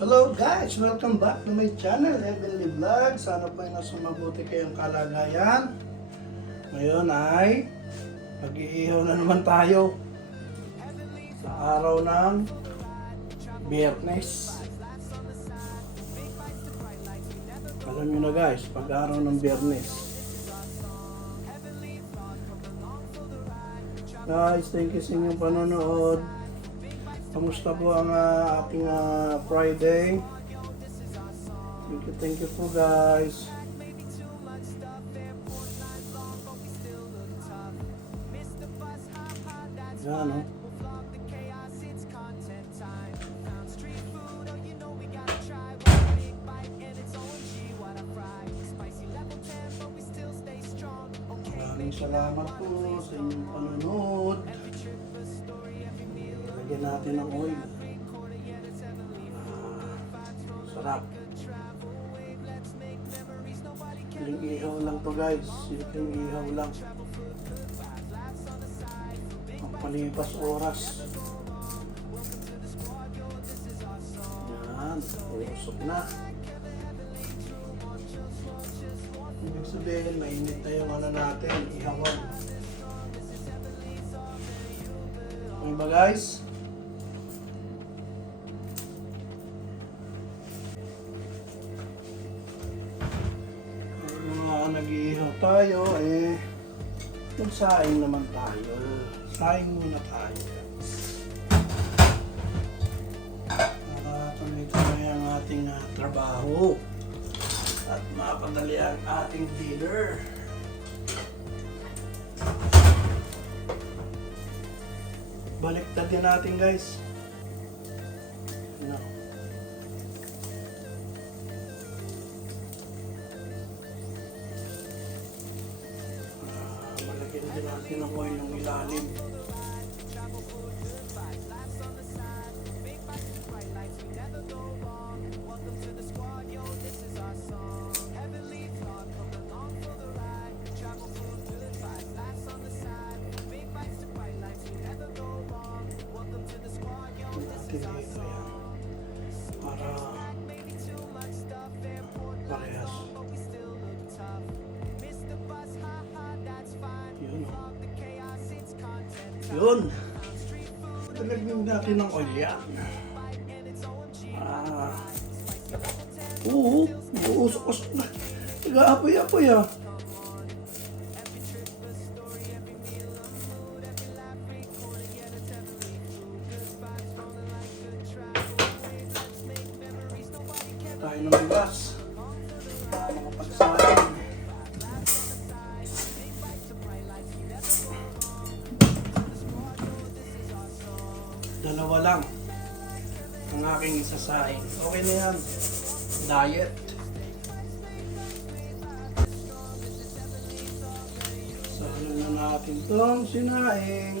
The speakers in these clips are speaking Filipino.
Hello guys! Welcome back to my channel, Heavenly Vlog. Sana po ay nasa mabuti kayong kalagayan. Ngayon ay mag-iihaw na naman tayo sa araw ng Biyernes. Alam nyo na guys, pag araw ng Biyernes. Guys, thank you sa inyong panonood. Kamusta po ang ating Friday? Thank you po guys. Yan o. Maraming salamat po sa inyong panonood. Lagyan natin ng oil. Sarap. Yung ihaw lang to guys. Yung ihaw lang. Ang palipas oras. Yan. Usok na. Ibig sabihin, mainit na yung ano natin. Ihawan. Okay ba guys? Nag-iihaw tayo magsaing naman tayo. Saing muna tayo. Para tuloy-tuloy ang ating trabaho at mapadali ang ating dinner. Baliktad yan natin guys. No. Malagyan din natin ng oil yung ilalim. Dito yan. Para parehas. Yun. Talagyan natin ng oil yan. Uusok-usok na. Nag-aapoy-apoy ah. Tayo ng bigas. Makapagsahin. Dalawa lang ang aking isasaing. Okay na yan. Diet. Salo na natin itong sinaing.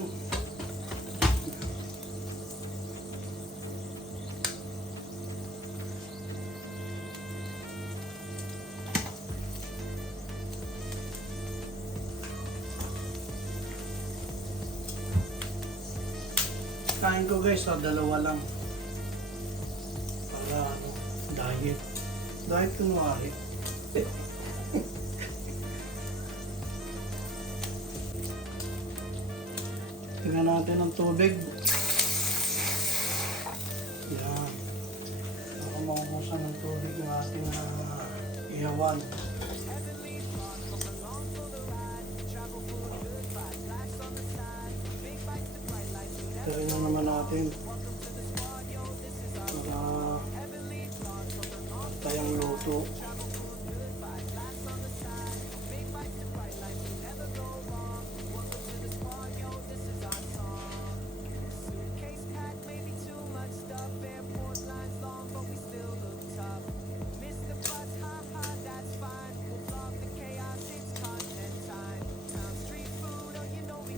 Kain ko guys, dalawa lang. Para diet. Diet kunwari. Tingnan natin ang tubig. Yan. Baka maubusan ng tubig yung ating ihawan. Tingnan naman natin para tayong luto.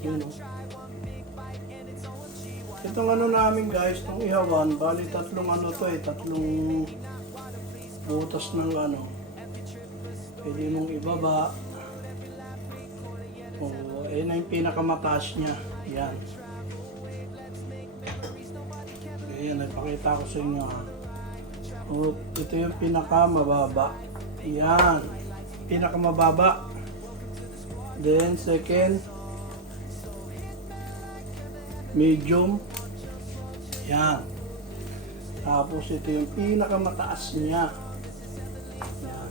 Yun o. Itong ano namin guys, itong ihawan, bali tatlong ano to tatlong butas ng ano. Pwede mong ibaba. O, na yung pinakamataas niya. Yan. Ayan, nagpakita ko sa inyo ha. O, ito yung pinakamababa. Yan. Pinakamababa. Then, second, medium. Yan. Tapos, ito yung pinakamataas niya. Yan.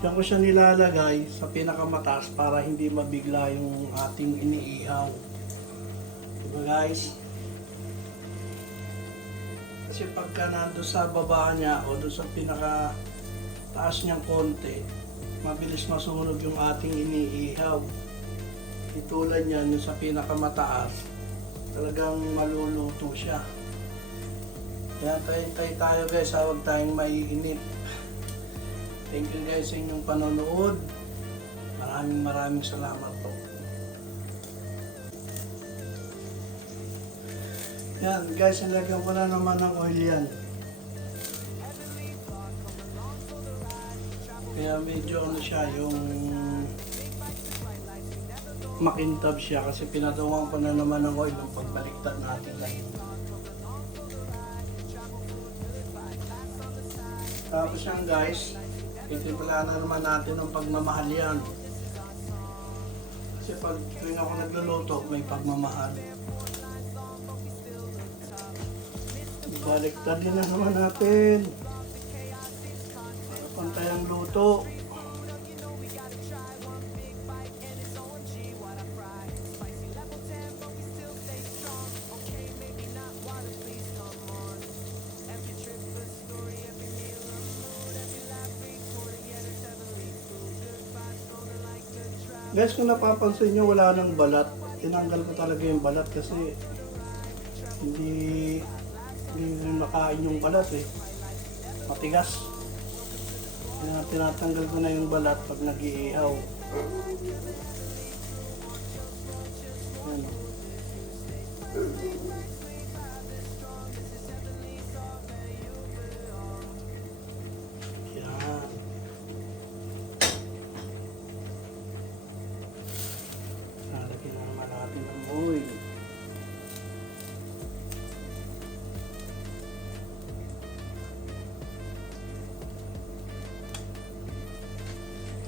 Diyan ko siya nilalagay sa pinakamataas para hindi mabigla yung ating iniihaw. Diba guys? Kasi pagka nando sa baba niya o doon sa pinaka taas niyang konti, mabilis masunog yung ating iniihaw. Itulad niyan yung sa pinakamataas, talagang maluluto siya. Kaya tayo guys, huwag tayong maiinip. Thank you guys sa inyong panonood. Maraming salamat po. Yan guys, nilagyan ko na naman ng oil yan. Kaya medyo ano siya, yung makintab siya kasi pinatuwang ko na naman ng oil ng pagbaliktad natin lang. Tapos yan guys, itimpla na naman natin ng pagmamahal yan. Kasi pag tuwing ako nagluluto, may pagmamahal. Baliktad din na naman natin. Para pantay ang luto. Guys, kung napapansin nyo, wala nang balat. Tinanggal ko talaga yung balat kasi hindi nakain yung balat eh. Matigas. Kaya tinatanggal ko na yung balat pag nag-iihaw. Yan. Yan. Lalagyan na naman natin ng oil.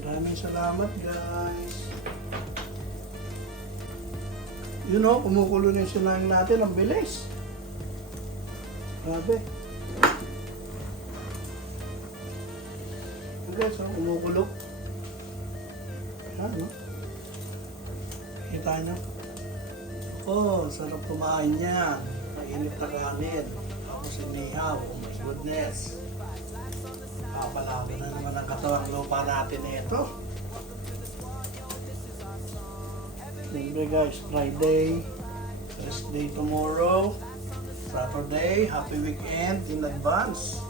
Maraming salamat guys. You know, kumukulo na yung sinangin natin. Ang bilis. Grabe. Guys, kumukulo. Ano? Kita nyo? Oh, sarap kumain yan. Mainit na kanin. Tapos inihaw. Oh my goodness. Papalawin na naman ang katawang lupa natin ito. Siyempre guys, Friday, rest day tomorrow, Saturday, happy weekend in advance.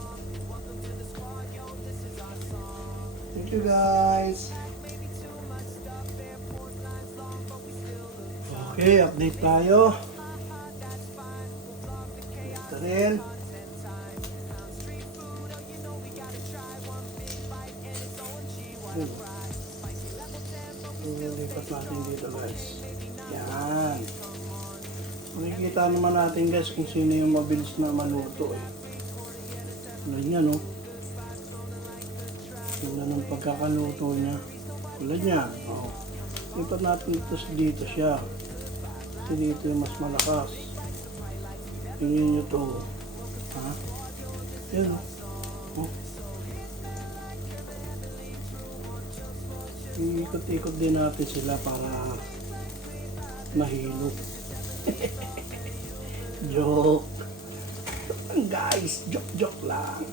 Thank you guys. Okay, update tayo. Ito rin. Lipat natin dito guys. Yan. Makikita naman natin guys kung sino yung mabilis na maluto eh. Tulad niya no. Tulad ng pagkakaluto niya. Tulad niya. Oh. Lipat natin dito siya. Kasi dito yung mas malakas. Tingnan nyo to. Ha? Yan o. Oh. Iikot-ikot din natin sila para mahilo. Joke. Guys, joke lang.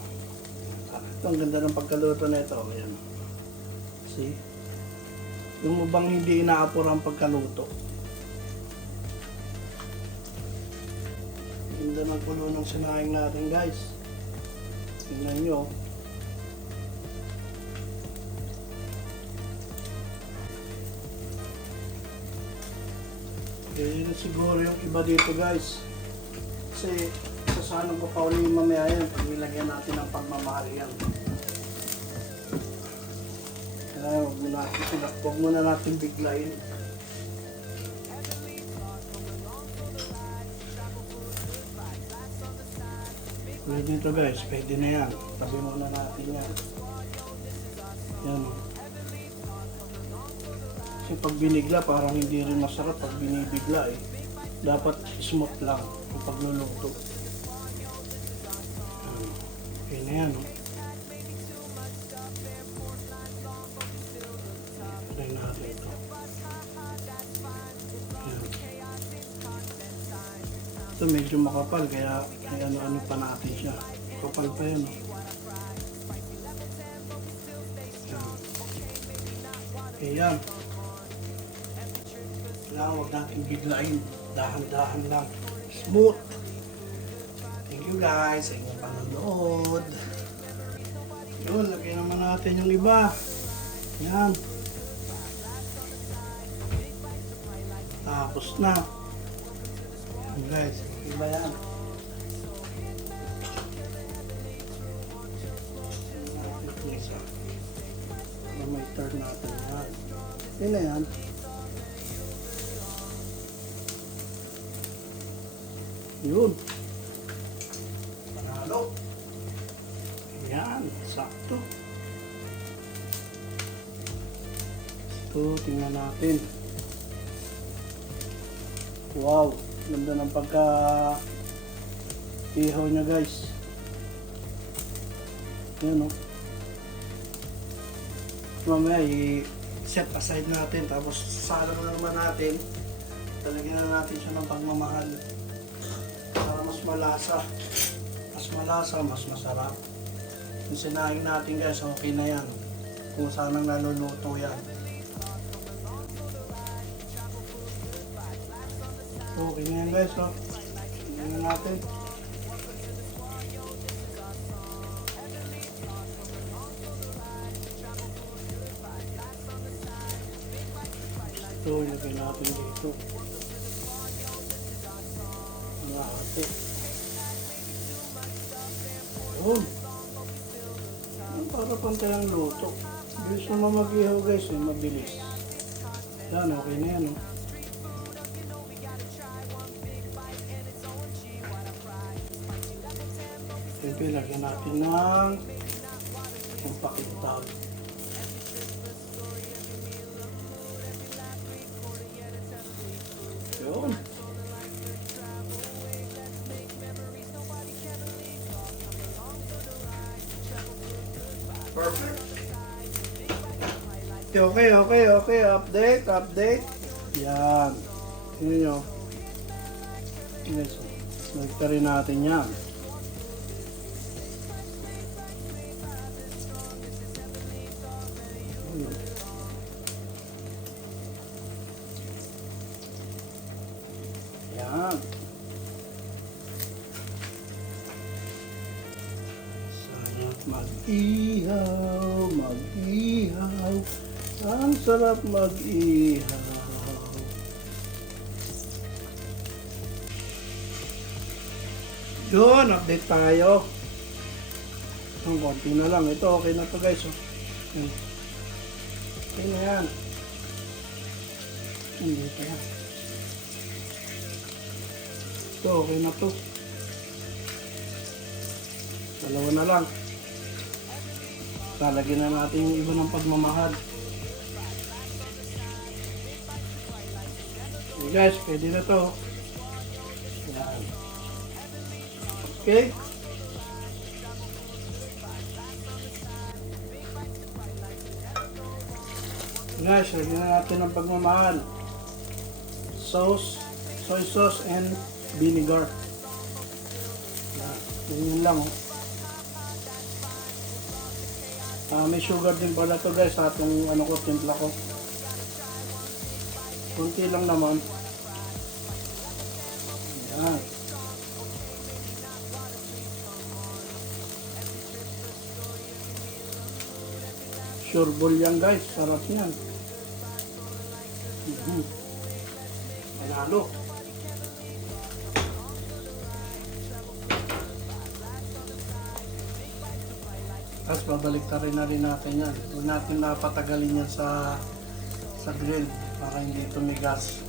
Ito, ang ganda ng pagkaluto na ito. Ayan. See? Yung ubang hindi inaapura ang pagkaluto. Ganda ng kulo ng sinahing natin guys. Tingnan nyo. Kaya na siguro yung iba dito guys. Kasi sasanong ko pa ulit mamaya yan pag nilagyan natin ng pagmamahal yan. Kaya huwag muna natin biglayin. Pwede nito guys, pwede na yan. Tabi muna natin yan. Yan o. Kasi pag binigla, parang hindi rin masarap pag binibigla eh. Dapat smooth lang ang pagluluto. Okay na yan o. Pwede natin ito. Yan. Ito medyo makapal kaya may ano-ano pa natin siya. Makapal pa yan. Okay yan. Kailangan huwag natin biglain. Dahan-dahan lang. Smooth. Thank you guys sa inyong panonood. Yun, lagyan naman natin yung iba. Yan. Tapos na. Yan guys, iba yan. Natin ito isa. Para may turn natin yan. Yun na yan. Yun. Panalo. Yan, sakto. Ito, tingnan natin. Wow, ganda ng pagka-ihaw niya guys. Yan o. Mamaya i-set aside natin tapos salang na naman natin. Talagyan na natin siya ng pagmamahal. Para mas malasa. Mas malasa, mas masarap. Yung sinaing natin guys, okay na yan. Kung saan ang naluluto yan. Okay na yan guys, oh. Tingnan natin. Ito, ilagay natin dito. Lahati. Yun. Para pantay ang luto. Bilis naman mag-ihaw guys, eh. Mabilis. Yan, okay na yan, oh. Siyempre, lagyan natin ng pakintab. Yun. Perfect. Okay. Update. Yan. Tingnan nyo. Yes. Nagta rin natin yan. Yan. Sarap mag-ihaw. Ang sarap mag-ihaw. Yun, update tayo. Ang konti na lang. Ito, okay na to guys. Oh. Okay na yan. Hindi pa yan. Ito, okay na to. Dalawa na lang. Lalagyan na natin yung iba ng pagmamahal. Okay guys, pwede na to. Yan. Okay. Guys, lagyan na natin ng pagmamahal. Sauce, soy sauce and vinegar. Ganyan lang oh. May sugar din pala to guys sa itong ano ko, timpla ko. Kunti lang naman. Yan. Sure ball yan guys, sarap yan. Panalo. Tapos babalik na rin natin yan. Huwag natin napatagalin yan sa grill para hindi tumigas.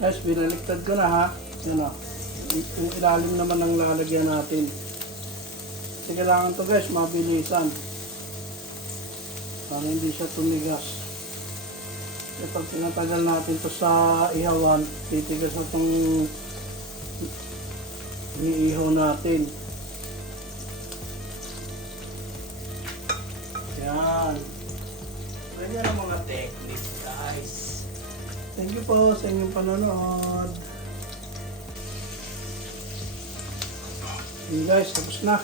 Guys, binaliktad ko na ha. Yan o. Yung ilalim naman ang lalagyan natin. Kasi kailangan to guys, mabilisan. Para hindi siya tumigas. Kasi pag tinatagal natin to sa ihawan, titigas na itong iniihaw natin. Yan. Ganyan ang mga technique guys. Thank you po sa inyong panonood. Yun guys, tapos na.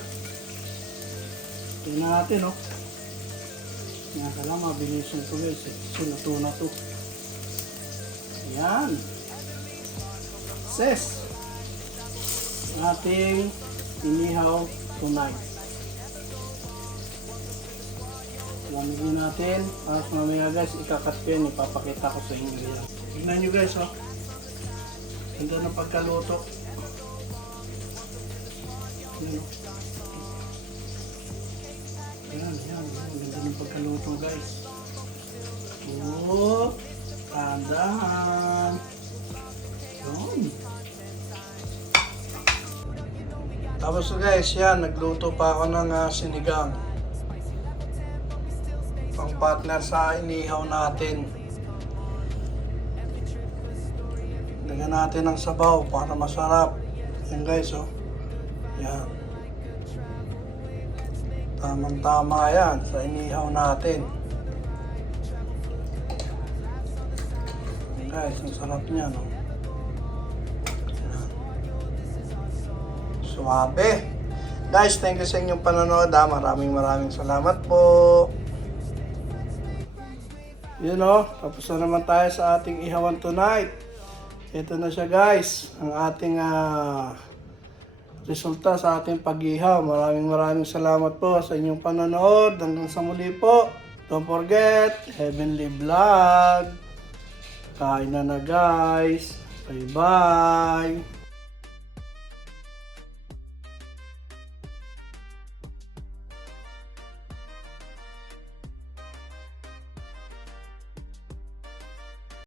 Tingnan natin, oh. Yan ka lang, mabilisan to guys. Sinato na to. Yan. Ses. Ating inihaw tonight. Lamigin natin. Tapos mamaya guys, ikakat ko yan. Ipapakita ko sa inyo yan. Tignan nyo guys, oh. Ganda ng pagkaluto. Yan. Yan. Ganda ng pagkaluto guys. Oh, tandaan. Yun. Tapos guys, yan. Nagluto pa ako ng sinigang. Pang partner sa inihaw natin. Lagyan natin ng sabaw para masarap. Yan guys, oh. Yan. Tamang-tama yan sa inihaw natin. Yan guys, ang sarap niya, no? Yan. Suwabe. Guys, thank you sa inyong panonood. Maraming salamat po. Yun o, tapos na naman tayo sa ating ihawan tonight. Ito na siya guys, ang ating resulta sa ating pag-ihaw. Maraming salamat po sa inyong panonood. Hanggang sa muli po. Don't forget, Heavenly Vlog. Kain na guys. Bye bye.